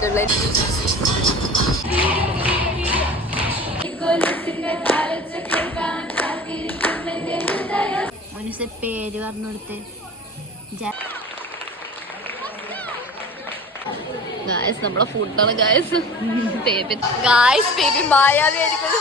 ബസ്സിലുള്ള പേര് പറഞ്ഞു കൊടുത്ത് ഗായ്സ് നമ്മളെ ഫുഡാണ് ഗായ്സ് ബേബി ഗായ്സ് ബേബി മായാവിയായിരിക്കും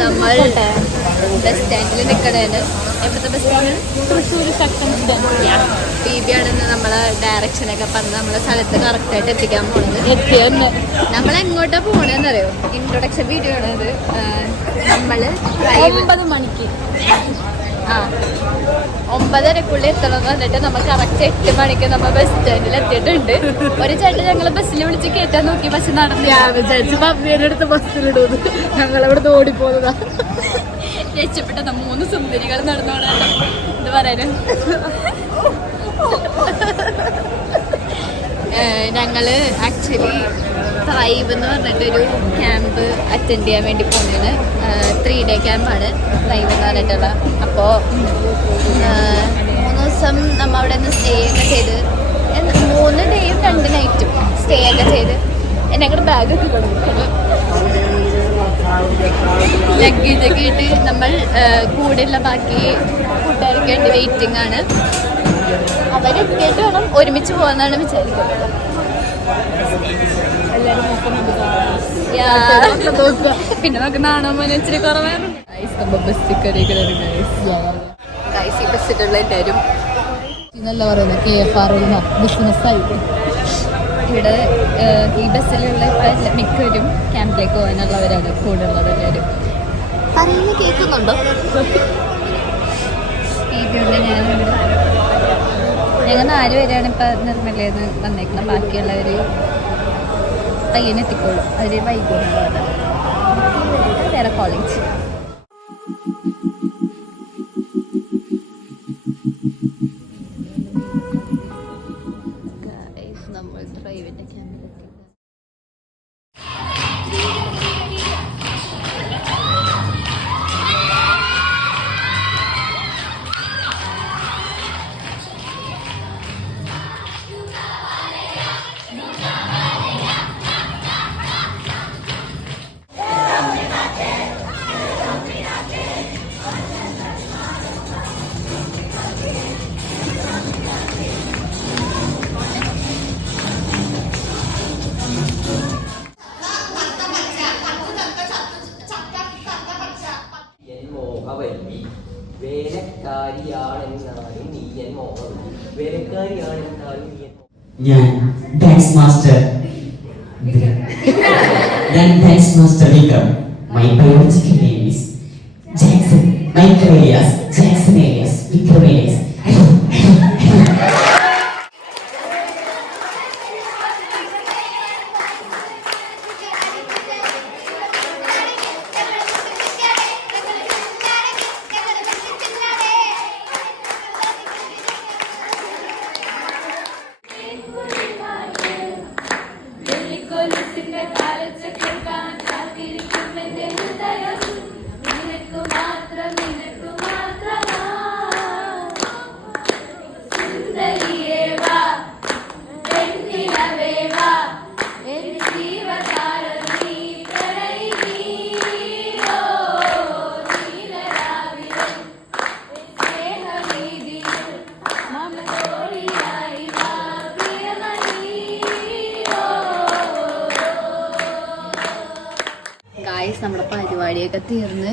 നമ്മൾ ബസ് സ്റ്റാൻഡിൽ നിൽക്കണേന് എവിടുത്തെ bus stand Thrissur section stand ബീബിയാണെന്ന് നമ്മളെ ഡയറക്ഷനൊക്കെ പറഞ്ഞ് നമ്മളെ സ്ഥലത്ത് കറക്റ്റായിട്ട് എത്തിക്കാൻ പോകുന്നത് എത്തിയെന്ന് നമ്മൾ എങ്ങോട്ടാ പോകണമെന്നറിയോ ഇൻട്രൊഡക്ഷൻ വീഡിയോ ആണത് നമ്മള് 9 മണിക്ക് 9:30 എത്തണമെന്ന് പറഞ്ഞിട്ട് നമ്മൾ കറക്റ്റ് 8 മണിക്ക് നമ്മൾ ബസ് സ്റ്റാൻഡിൽ എത്തിയിട്ടുണ്ട്. ഒരു ചേട്ടൻ ഞങ്ങള് ബസ്സിൽ വിളിച്ച് കയറ്റാൻ നോക്കി പക്ഷെ നടന്നു മമ്മിയുടെ ബസ്സിലിടുന്നു ഞങ്ങളവിടെ ഓടിപ്പോന്നതാ രക്ഷപ്പെട്ട 3 സുന്ദരികൾ നടന്നോളാം എന്ത് പറയാനും ഞങ്ങള് ആക്ച്വലി ത്രൈവ് എന്ന് പറഞ്ഞിട്ടൊരു ക്യാമ്പ് അറ്റൻഡ് ചെയ്യാൻ വേണ്ടി പോകുന്നത് 3 ഡേ ക്യാമ്പാണ് ത്രൈവ് എന്ന് പറഞ്ഞിട്ടുള്ള. അപ്പോൾ 3 ദിവസം നമ്മൾ അവിടെ നിന്ന് സ്റ്റേ ഒക്കെ ചെയ്ത് 3 ഡേയും 2 നൈറ്റും സ്റ്റേ ഒക്കെ ചെയ്ത് ഞങ്ങളുടെ ബാഗൊക്കെ കൊടുക്കും ലഗേജൊക്കെ ഇട്ട് നമ്മൾ കൂടെയുള്ള ബാക്കി കൂട്ടുകാർക്ക് വേണ്ടി വെയിറ്റിംഗ് ആണ്. അവരെത്തിയിട്ട് വേണം ഒരുമിച്ച് പോകാന്നാണ് വിചാരിക്കുന്നത്. പിന്നെ നമുക്ക് നാണോ മോനെ ഇച്ചിരി കുറവാണ്. ബസ്സിലുള്ള എല്ലാവരും നല്ല പറയുന്നത് KFR ബിസിനസ് ആയിട്ട് ഇവിടെ ഈ ബസ്സിലുള്ള മിക്കവരും ക്യാമ്പിലേക്ക് പോകാനുള്ളവരാണ് കൂടെ ഉള്ളത്. എല്ലാവരും പറയുന്നത് കേൾക്കുന്നുണ്ടോ? ഞങ്ങൾ 4 പേരാണ് ഇപ്പം നിർമ്മലയെന്ന് വന്നേക്കുന്നത്. ബാക്കിയുള്ളവർ പയ്യനെത്തിക്കോളും. അവർ വൈകുന്നതാണ് വേറെ കോളേജ്. നമ്മൾ ഡ്രൈവിൻ്റെ ക്യാമ്പിലെത്തി. ഞാൻ dance master Vikram. My biological name is Jackson Michael Elias Jackson Elias Vikram Elias. നമ്മുടെ പരിപാടിയൊക്കെ തീർന്ന്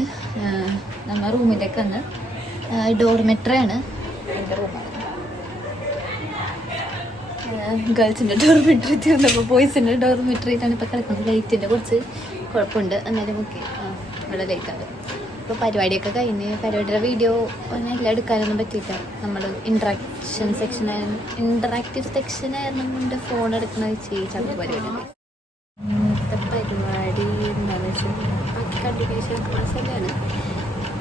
നമ്മൾ റൂമിലേക്ക് വന്ന് ഡോർമെട്രിയാണ് എൻ്റെ റൂമാണ്. ഗേൾസിൻ്റെ ഡോർമെട്രി തീർന്നപ്പോൾ ബോയ്സിൻ്റെ ഡോർമെട്രിയിലാണ് ഇപ്പോൾ കിടക്കുന്നത്. ലൈറ്റിൻ്റെ കുറച്ച് കുഴപ്പമുണ്ട്. എന്നാലും ഓക്കെ ഇവിടെ ലൈറ്റാണ്. ഇപ്പോൾ പരിപാടിയൊക്കെ കഴിഞ്ഞ് പരിപാടിയുടെ വീഡിയോ എല്ലാം എടുക്കാനൊന്നും പറ്റിയില്ല. നമ്മൾ ഇൻട്രാക്റ്റീവ് സെക്ഷനായിരുന്നു കൊണ്ട് ഫോൺ എടുക്കണ ചടങ്ങ് പരിപാടി. ഇന്നത്തെ പരിപാടി എന്താണെന്ന് വെച്ചാൽ ബാക്കി കണ്ടിന്യൂഷൻ ക്ലാസ് തന്നെയാണ്.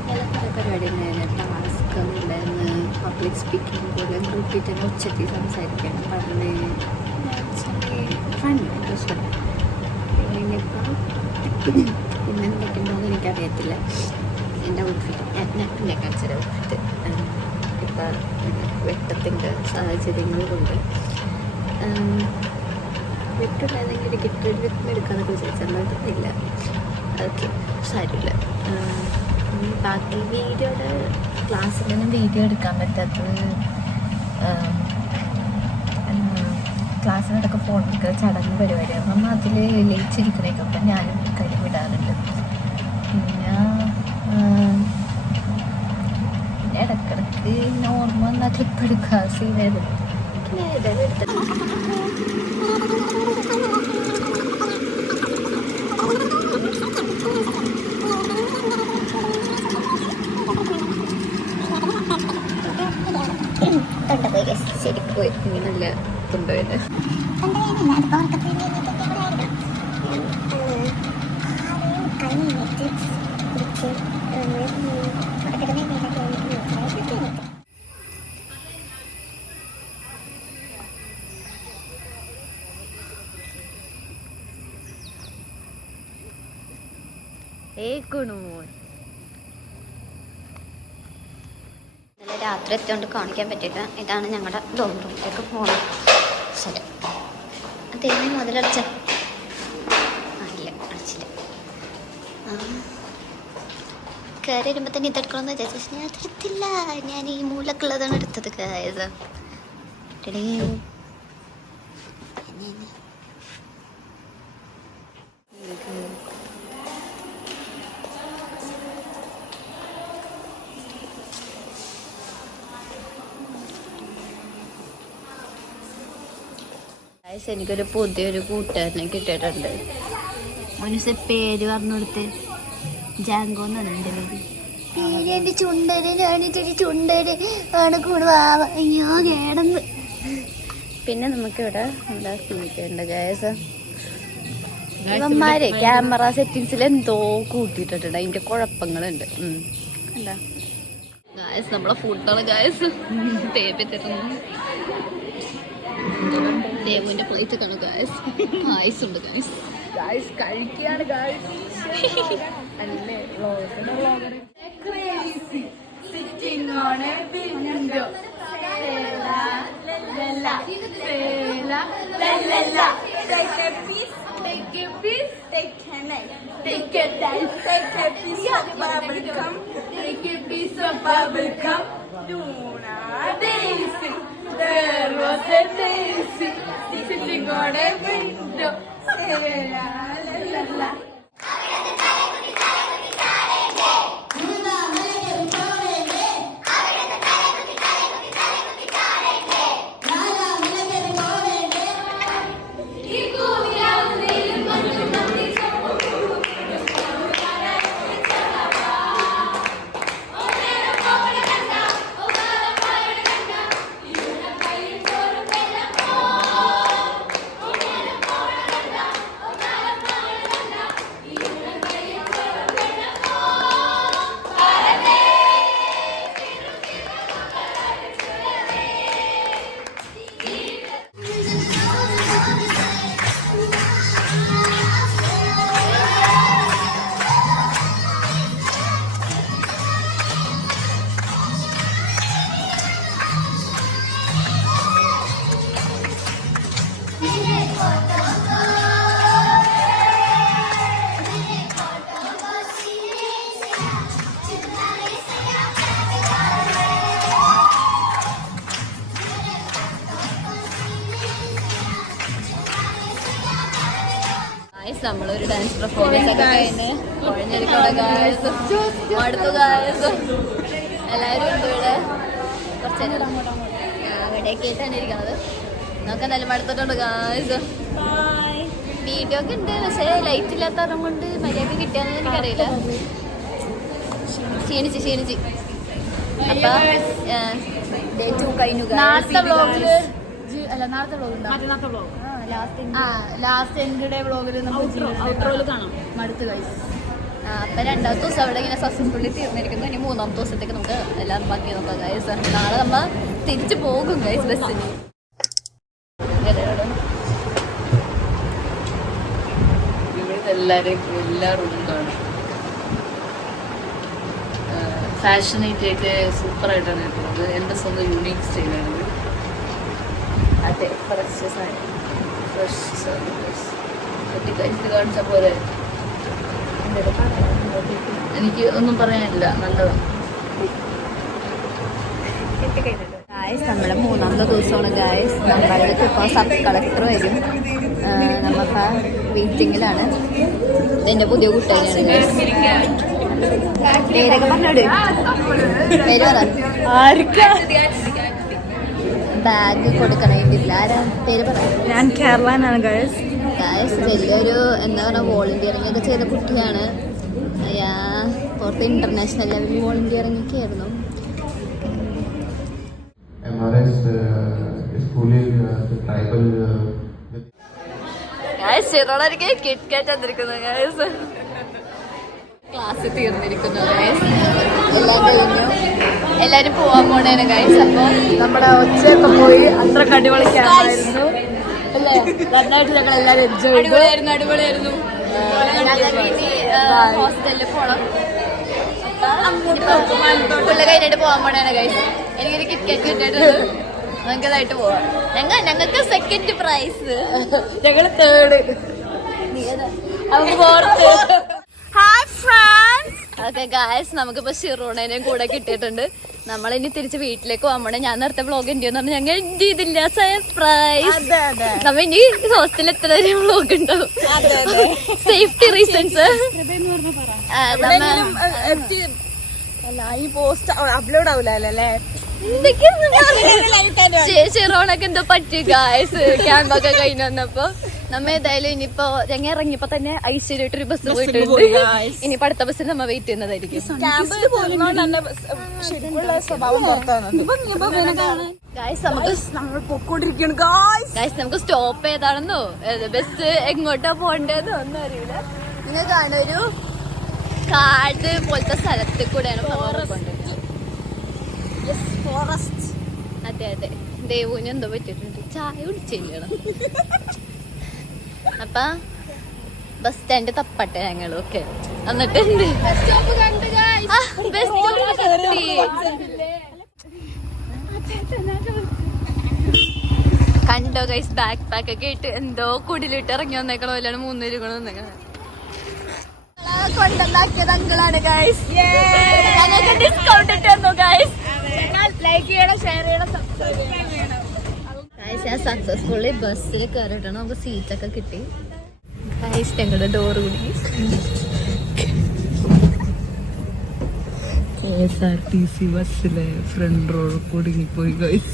നല്ല പല പരിപാടി ഉണ്ടായിരുന്നു. ടാസ്ക് ഉണ്ടായിരുന്നു, പബ്ലിക് സ്പീക്കിംഗ് പോലെ ഗ്രൂപ്പിൽ തന്നെ ഉച്ചത്തിൽ സംസാരിക്കണം പറഞ്ഞ് ഫണ്ട്. പിന്നെ ഇനിയിപ്പോൾ പിന്നെ എന്തൊക്കെയുണ്ടോയെന്ന് എനിക്കറിയത്തില്ല. എൻ്റെ ഔട്ട്ഫിറ്റ് ഞാൻ കാണിച്ചൊരു ഔട്ട്ഫിറ്റ് ഇപ്പം വെട്ടത്തിൻ്റെ സാഹചര്യങ്ങൾ കൊണ്ട് വെട്ടുണ്ടായിരുന്നെങ്കിൽ ഒരു ഗെറ്റ് വെക്കും എടുക്കാമെന്നൊക്കെ വിചാരിച്ചില്ല. ഓക്കെ, സാരമില്ല. ബാക്കി വീഡിയോയുടെ ക്ലാസ്സിലൊന്നും വീഡിയോ എടുക്കാൻ പറ്റാത്തത് ക്ലാസ്സിനോടൊക്കെ ഫോൺ എടുക്കുക ചടങ്ങ് പരിപാടിയാണ്. നമ്മൾ അതിൽ ലയിച്ചിരിക്കണേക്കെ അപ്പം ഞാനും കാര്യം വിടാറുണ്ട്. പിന്നെ ഇടയ്ക്കിടയ്ക്ക് ഓർമ്മ വന്നാൽ ക്ലിപ്പ് എടുക്കുക, സീൻ എഴുതും. പിന്നെ ഏതായാലും എടുത്തിട്ട് ശരി പോയി. ഇനി നല്ല കൊണ്ടുപോയത് ഇന്നലെ രാത്രി എത്തിയോണ്ട് കാണിക്കാൻ പറ്റില്ല. ഇതാണ് ഞങ്ങളുടെ ഡോം റൂമിലേക്ക് പോകണം. ശരി, അതേമേ മുതലടച്ച ഇല്ല, അടച്ചില്ല. കയറി വരുമ്പോൾ തന്നെ ഇതെടുക്കണമെന്ന് വിചാരിച്ചു. ഞാൻ എടുത്തില്ല, ഞാൻ ഈ മൂലക്കുള്ളതാണ് എടുത്തത്. കായത് എനിക്കൊരു പുതിയൊരു കൂട്ടുകാരനെ കിട്ടിയിട്ടുണ്ട്. മനസ്സ് പേര് പറഞ്ഞു കൊടുത്ത് ജാങ്കോ എന്നാണ് എൻ്റെ പേര്. എൻ്റെ ചുണ്ടര്, ഞാനിട്ടൊരു ചുണ്ടര് ആണ് കൂടുവാ. അയ്യോ കേടന്ന്. പിന്നെ നമുക്കിവിടെ ഉണ്ടാക്കിയിട്ടുണ്ട് ഗായസ്. ഇവന്മാരെ ക്യാമറ സെറ്റിങ്സിൽ എന്തോ കൂട്ടിയിട്ടുണ്ട്, അതിൻ്റെ കുഴപ്പങ്ങളുണ്ട്. എന്താ ഗായസ്, നമ്മളെ ഫുഡാണ് ഗായസ്. ദേവുവിന്റെ പ്ലേറ്റ് കാണു ഗായസ്. ഐസ് ഉണ്ട് ഗായസ്. ഗായസ് കഴിക്കുകയാണ് guys. There was a daisy sitting on a window. La la la. നമ്മളൊരു ഡാൻസ് പെർഫോമൻസ് ഒക്കെ കഴിഞ്ഞ് അടുത്തു ഗായസ്. എല്ലാവരും ഉണ്ട് ഇവിടെ. കുറച്ച് നേരം അവിടേക്ക് ആയിട്ടാണ് ഇരിക്കുന്നത്. നമുക്ക് എന്തായാലും അടുത്തിട്ടുണ്ട് ഗായസ്. വീഡിയോ ഒക്കെ ഉണ്ട്, പക്ഷേ ലൈറ്റ് ഇല്ലാത്ത കാരണം കൊണ്ട് മര്യാദ കിട്ടിയാന്ന് എനിക്കറിയില്ല. ക്ഷീണിച്ച് അപ്പൊ നാളത്തെ വ്ളോഗില് ലാസ്റ്റ് എൻഡിയുടെ വ്ളോഗില് നമുക്ക് കാണാം. മടുത്ത് ഗൈസ്. അപ്പൊ രണ്ടാമത്തെ ദിവസം അവിടെ ഇങ്ങനെ സക്സസ്ഫുള്ളി തീർന്നിരിക്കുന്നു. ഇനി മൂന്നാമത്തെ ദിവസത്തേക്ക് നമുക്ക് എല്ലാം ബാക്കി നോക്കാം ഗൈസ്. നാളെ നമ്മ തിരിച്ചു പോകും ഗൈസ് ബസ്സിന്. എല്ലാ റൂമും കാണും. ഫാഷനേറ്റ് ആയിട്ട് സൂപ്പറായിട്ടാണ് കിട്ടുന്നത്. എൻ്റെ സ്വന്തം യൂണീക്ക് സ്റ്റൈലാണിത്. അതെ, ഫ്രഷ് സർവീസ് കെട്ടിക്കഴിച്ചിട്ട് കാണിച്ച പോലെ. എനിക്ക് ഒന്നും പറയാനില്ല, നല്ലതാണ്. ഗായ്സ് നമ്മുടെ മൂന്നാമത്തെ ദിവസമാണ് ഗായ്സ്. നമ്മൾക്ക് ഇപ്പോൾ സബ് കളക്ടർ വരും. നമ്മളിപ്പോൾ മീറ്റിങ്ങിലാണ്. ഇതെൻ്റെ പുതിയ കൂട്ടുകാരിയാണ് ഗായ്സ്. പേരൊക്കെ പറഞ്ഞോട്. പേര് പറ. ബാഗ് കൊടുക്കണില്ല. ആരാ പേര് പറ. ഞാൻ കേരളനാണ് ഗൈസ്. ഗായ്സ് വലിയൊരു എന്താ പറയുക വോളണ്ടിയറിംഗ് ഒക്കെ ചെയ്ത കുട്ടിയാണ്. പുറത്ത് ഇന്റർനാഷണൽ ലെവൽ വോളണ്ടിയറിംഗ് ഒക്കെ ആയിരുന്നു. ക്ലാസ് തീർന്നിരിക്കുന്നു ഗൈസ്. എല്ലാം കഴിഞ്ഞു. എല്ലാരും പോവാൻ പോണേന് ഗൈസ്. അപ്പൊ നമ്മുടെ ഒച്ചയൊക്കെ പോയി. അത്ര കടിപൊളിക്കായിരുന്നു അല്ലേ? നന്നായിട്ട് ഞങ്ങൾ എല്ലാവരും എൻജോയ് ചെയ്തു. അടിപൊളിയായിരുന്നു. ഹോസ്റ്റലിൽ പോണം. പുള്ള കഴിഞ്ഞിട്ട് പോവാൻ പോണേണ് ഗൈസ്. എനിക്കൊരു കിറ്റ്കാറ്റ് കിട്ടിയിട്ടുണ്ട്. നമുക്കതായിട്ട് പോവാം. ഞങ്ങൾക്ക് സെക്കൻഡ് പ്രൈസ്, ഞങ്ങൾ third. Hi friends. Okay guys, നമുക്കിപ്പോ ഷിറോണേനെയും കൂടെ കിട്ടിയിട്ടുണ്ട്. നമ്മളിനി തിരിച്ച് വീട്ടിലേക്ക് പോകാൻ. ഞാൻ നേരത്തെ വ്ളോഗ് എൻഡ് ചെയ്യുന്ന ഞങ്ങൾ എൻഡ് ചെയ്തില്ല. സർപ്രൈസ്. നമ്മ ഇനി ഹോസ്റ്റലിൽ എത്ര വരെ വ്ളോഗ് ഉണ്ടാവും. Safety reasons. ഈ പോസ്റ്റ് അപ്ലോഡ് ആവൂലല്ലേ? ഷിറോണൊക്കെ എന്തോ പറ്റി ഗായ്സ്. ക്യാമ്പൊക്കെ കഴിഞ്ഞ് വന്നപ്പോ നമ്മ ഏതായാലും ഇനിയിപ്പോ ഞങ്ങൾ ഇറങ്ങിയപ്പോ തന്നെ ഐശ്വര്യമായിട്ടൊരു ബസ് പോയിട്ടുണ്ട്. ഇനിയിപ്പോ അടുത്ത ബസ്സിൽ നമ്മ വെയിറ്റ് ചെയ്യുന്നതായിരിക്കും. നമുക്ക് സ്റ്റോപ്പ് ഏതാണെന്നോ ബസ് എങ്ങോട്ടാ പോണ്ടേന്നോ ഒന്നും അറിയില്ല. നിങ്ങൾ കാണൊരു കാട് പോലത്തെ സ്ഥലത്ത് കൂടെയാണ് പോകൊണ്ടിരിക്കുന്നത്. അതെ അതെ, ദേവുവിന് എന്തോ പറ്റിയിട്ടുണ്ട്. ചായ കുടിച്ചില്ലണം. അപ്പൊ ബസ് സ്റ്റാൻഡ് തപ്പട്ടെ ഞങ്ങളും. ഓക്കെ, എന്നിട്ട് കണ്ടോ ഗൈസ്, ബാക്ക് പാക്ക് ഒക്കെ ഇട്ട് എന്തോ കുടിലിട്ട് ഇറങ്ങി വന്നേക്കണ പോലെയാണ് 3 രൂപ വന്നേക്കണത്. കൊണ്ടുവന്നാക്കിയത് അങ്കിളാണ് ഗൈസ്. ഞങ്ങൾക്ക് ഡിസ്കൗണ്ട് ഇട്ട് തന്നു ഗൈസ്. ലൈക്ക് ചെയ്യണം, ഷെയർ ചെയ്യണം, സബ്സ്ക്രൈബ് ചെയ്യണം. ഞാൻ സക്സസ്ഫുള്ളി ബസ്സിൽ കയറിയിട്ടാണ് നമുക്ക് സീറ്റൊക്കെ കിട്ടി. ഗൈസ് ഞങ്ങളുടെ ഡോറ് കൂടി KSRTC ബസ്സിലെ ഫ്രണ്ട് റോഡ് കുടുങ്ങിപ്പോയി ഗൈസ്.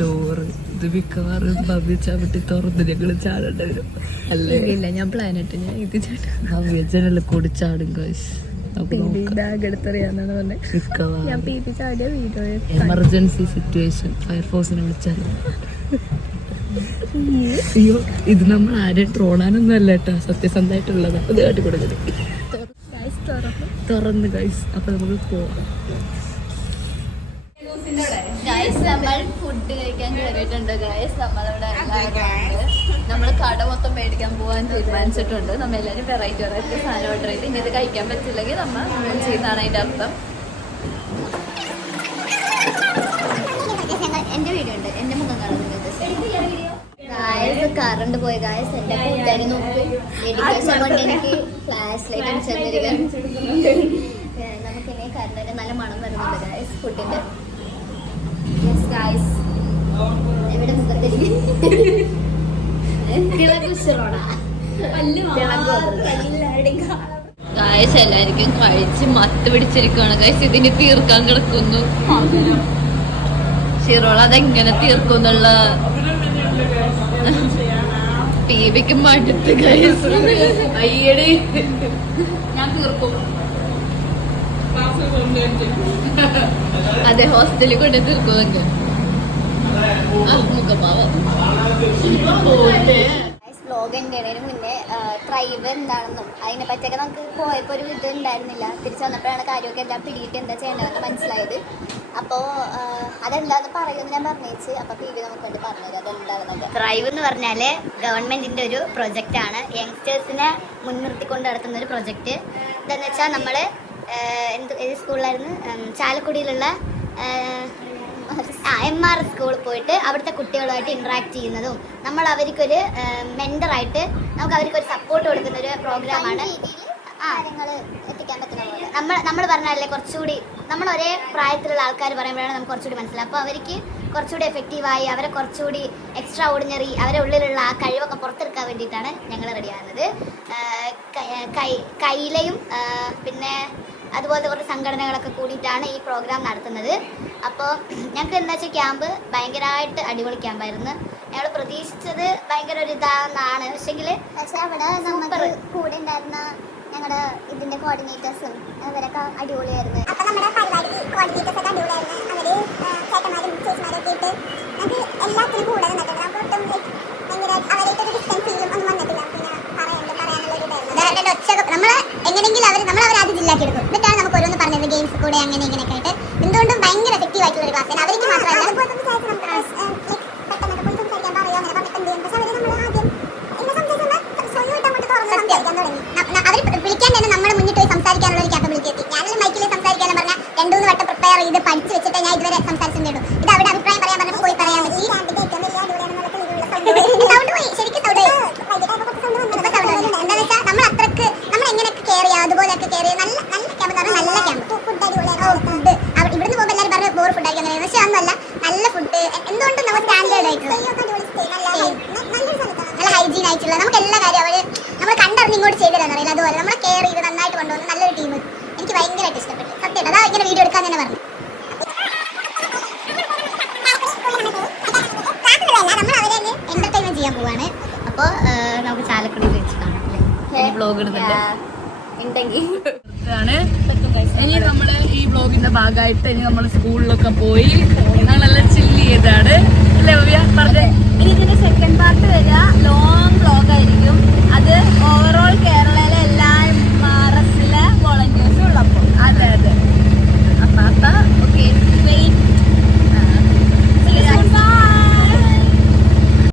ഡോറ് ഇത് മിക്കവാറും ഭവ്യ ചവിട്ടി തുറന്ന് ഞങ്ങൾ ചാടേണ്ടി വരും. അല്ലെങ്കിൽ ഞാൻ പ്ലാൻ ഇട്ട് ഞാൻ ഇത് ഭവ്യ ജനല് കൂടി ചാടും ഗൈസ്. ബാഗ് എടുത്തറിയാന്നാണ് പറഞ്ഞത്. ഞാൻ പീപ്പി ചാടിയ വീഡിയോ എമർജൻസി സിറ്റുവേഷൻ ഫയർഫോഴ്സിനെ വിളിച്ചാലും. അയ്യോ, ഇത് നമ്മൾ ആരെയും ട്രോളാനൊന്നും അല്ല കേട്ടോ, സത്യസന്ധമായിട്ടുള്ളത്. അത് കാട്ടിക്കൊടുക്കരുത്. തുറന്ന് ഗൈസ്. അപ്പൊ നമുക്ക് പോവാം. ഗൈസ് നമ്മൾ ഫുഡ് കഴിക്കാൻ കയറിയിട്ടുണ്ട് ഗൈസ്. നമ്മളിവിടെ നമ്മൾ കട മൊത്തം മേടിക്കാൻ പോകാൻ തീരുമാനിച്ചിട്ടുണ്ട്. നമ്മൾ എല്ലാവരും വെറൈറ്റി സാധനം ഓർഡർ ചെയ്ത് ഇനി ഇത് കഴിക്കാൻ പറ്റില്ലെങ്കിൽ നമ്മൾ ചെയ്യുന്നതാണ് അതിന്റെ അർത്ഥം. എന്റെ വീഡിയോ ഉണ്ട്, എന്റെ മുഖം കാണുന്നുണ്ട്. കറണ്ട് പോയി ഗായസ്. എന്റെ കൂട്ടുകാരി നോക്കി ഡെഡിക്കേഷൻ കൊണ്ട് എനിക്ക് ഫ്ലാഷ് ലൈറ്റ് അടിച്ചിരിക്കാൻ. നമുക്കിനി കറണ്ടിന്റെ നല്ല മണം വരുന്നുണ്ട് ഗായസ് ഫുഡിന്റെ. എവിടെ മുഖത്തേക്ക് ഗായസ് എല്ലാവർക്കും കഴിച്ച് മത്ത് പിടിച്ചിരിക്കുകയാണ് ഗായസ്. ഇതിന് തീർക്കാൻ കിടക്കുന്നു. ഷിറോൾ അതെങ്ങനെ തീർക്കുന്നുള്ള പീബിക്ക് മടുത്ത് ഗായസ്. അയ്യടി, ഞാൻ തീർക്കും. അതെ, ഹോസ്റ്റലിൽ കൊണ്ട് തീർക്കുന്നുണ്ട്. വ്ളോഗ് എൻ്റെ മുന്നേ ട്രൈബ് എന്താണെന്നും അതിനെ പറ്റിയൊക്കെ നമുക്ക് പോയപ്പോൾ ഒരു ഇത് ഉണ്ടായിരുന്നില്ല. തിരിച്ചു വന്നപ്പോഴാണ് കാര്യമൊക്കെ എല്ലാം പിടിയിട്ട് എന്താ ചെയ്യേണ്ടതെന്ന് മനസ്സിലായത്. അപ്പോൾ അതെന്താണെന്ന് പറയുമെന്ന് ഞാൻ പറഞ്ഞേച്ച്. അപ്പോൾ പി വി നമുക്ക് വേണ്ടി പറഞ്ഞത് അതെന്താണെന്നൊക്കെ. ട്രൈബ് എന്ന് പറഞ്ഞാൽ ഗവൺമെൻറ്റിൻ്റെ ഒരു പ്രൊജക്റ്റാണ്, യങ്സ്റ്റേഴ്സിനെ മുൻനിർത്തിക്കൊണ്ട് നടത്തുന്ന ഒരു പ്രൊജക്റ്റ്. എന്താണെന്ന് വെച്ചാൽ നമ്മൾ ഏത് സ്കൂളിലായിരുന്നു, ചാലക്കുടിയിലുള്ള MR സ്കൂളിൽ പോയിട്ട് അവിടുത്തെ കുട്ടികളുമായിട്ട് ഇൻട്രാക്ട് ചെയ്യുന്നതും നമ്മൾ അവർക്കൊരു മെൻറ്ററായിട്ട് നമുക്ക് അവർക്കൊരു സപ്പോർട്ട് കൊടുക്കുന്ന ഒരു പ്രോഗ്രാമാണ്. കാര്യങ്ങൾ എത്തിക്കാൻ പറ്റുന്ന പോലെ നമ്മൾ പറഞ്ഞാലേ കുറച്ചുകൂടി നമ്മൾ ഒരേ പ്രായത്തിലുള്ള ആൾക്കാർ പറയുമ്പോഴാണ് നമുക്ക് കുറച്ചുകൂടി മനസ്സിലാവും. അപ്പോൾ അവർക്ക് കുറച്ചുകൂടി എഫക്റ്റീവായി അവരെ കുറച്ചുകൂടി എക്സ്ട്രാ ഓർഡിനറി അവരെ ഉള്ളിലുള്ള ആ കഴിവൊക്കെ പുറത്തെടുക്കാൻ വേണ്ടിയിട്ടാണ് ഞങ്ങൾ റെഡിയാകുന്നത്. കൈയിലെയും പിന്നെ അതുപോലത്തെ കുറച്ച് സംഘടനകളൊക്കെ കൂടിയിട്ടാണ് ഈ പ്രോഗ്രാം നടത്തുന്നത്. അപ്പോൾ ഞങ്ങൾക്ക് എന്താ വെച്ചാൽ ക്യാമ്പ് ഭയങ്കരമായിട്ട് അടിപൊളി ക്യാമ്പായിരുന്നു. ഞങ്ങൾ പ്രതീക്ഷിച്ചത് ഭയങ്കര ഒരു ഇതാണെന്നാണ്. പക്ഷേ അവിടെ നമുക്ക് കൂടെ ഉണ്ടായിരുന്ന ഞങ്ങളുടെ ഇതിൻ്റെ കോർഡിനേറ്റേഴ്സും അവരൊക്കെ അടിപൊളിയായിരുന്നു. അപ്പോൾ നമ്മുടെ പരിപാടി കോർഡിനേറ്റേഴ്സൊക്കെ അടിപൊളിയായിരുന്നു. അവർ ചേട്ടന്മാരും ചേച്ചിമാരൊക്കെ ഇട്ട് നമുക്ക് എല്ലാത്തിനും കൂടെ നിന്നിട്ടുണ്ട്. നമുക്ക് ഒട്ടും ഭയങ്കര അവരായിട്ടൊരു ഡിസ്റ്റൻസിലും ഒന്നും വന്നിട്ടില്ല. പിന്നെ പറയാനുള്ളൊരു ഒച്ച നമ്മൾ എങ്ങനെയെങ്കിലും നമ്മളവരെ ആദ്യം ജില്ലാക്കി എടുക്കും. എന്നിട്ടാണ് നമുക്ക് ഓരോന്ന് പറഞ്ഞത് ഗെയിംസ് കൂടെ അങ്ങനെ ഇങ്ങനെയൊക്കെ ആയിട്ട്. എന്തുകൊണ്ടും ഭയങ്കര എഫക്റ്റീവ് ആയിട്ടുള്ള ഒരു ക്ലാസ്. അവർക്ക് മാത്രമല്ല അവർ വിളിക്കാൻ തന്നെ നമ്മുടെ മുന്നിട്ട് പോയി സംസാരിക്കാനുള്ള ഒരു ക്യാപ്പബിലിറ്റി എത്തി. ഞാനെല്ലാം മൈക്കിൽ സംസാരിക്കാൻ പറഞ്ഞാൽ 2-3 വട്ടം പ്രിപ്പയർ ചെയ്ത് പഠിച്ച് വെച്ചിട്ട് ഞാൻ ഇതുവരെ സംസാരിച്ചിട്ടുള്ളൂ. ഇത് അവിടെ അഭിപ്രായം പറയാൻ പറഞ്ഞപ്പോൾ പോയി പറയാൻ പറ്റി. സൗണ്ട് പോയി, ശരിക്കും സൗണ്ട് പോയി. എന്താണെന്ന് വെച്ചാൽ നമ്മൾ അത്രക്ക് നമ്മൾ എങ്ങനെയൊക്കെ കെയർ ചെയ്യാം അതുപോലെയൊക്കെ കെയർ ചെയ്യാം. നല്ല നല്ല ക്യാമ്പ് എന്ന് പറഞ്ഞാൽ നല്ല ക്യാമ്പ്. ഫുഡ് ഇവിടുന്ന് പോകുമ്പോൾ എല്ലാവരും പറഞ്ഞ ബോർ ഫുഡ് ആയിരിക്കും അങ്ങനെ, പക്ഷെ അതൊന്നല്ല, നല്ല ഫുഡ്. എന്തുകൊണ്ടും നമ്മൾ സ്റ്റാൻഡേർഡ് ആയിട്ടുള്ള നല്ല ഹൈജീൻ ആയിട്ടുള്ള നമുക്ക് എല്ലാ കാര്യം അവർ നമ്മൾ കണ്ടറിഞ്ഞ് ഇങ്ങോട്ട് ചെയ്തു തരാൻ അറിയില്ല. അതുപോലെ നമ്മളെ കെയർ ചെയ്ത് നന്നായിട്ട് കൊണ്ടുവന്ന് നല്ലൊരു ടീം എനിക്ക് ഭയങ്കരമായിട്ട് ഇഷ്ടപ്പെട്ടു. സത്യമായിട്ട് അതാ ഇങ്ങനെ വീഡിയോ എടുക്കാൻ തന്നെ പറഞ്ഞു. നമ്മൾ അവരെ എന്റർടൈൻമെന്റ് ചെയ്യാൻ പോവാണ്. അപ്പോൾ നമുക്ക് ചാലക്കുടിയിൽ വെച്ച് കാണാം. വ്ലോഗ് ഇടുന്നുണ്ട് ഉണ്ടെങ്കിൽ ഇനി നമ്മള് ഈ വ്ലോഗിന്റെ ഭാഗമായിട്ട് ഇനി നമ്മൾ സ്കൂളിലൊക്കെ പോയി ഞങ്ങളെല്ലാം ചില്ല് ചെയ്താണ് അല്ലേ ഭവ്യ? പറഞ്ഞേ ഇനി ഇതിന്റെ സെക്കൻഡ് പാർട്ട്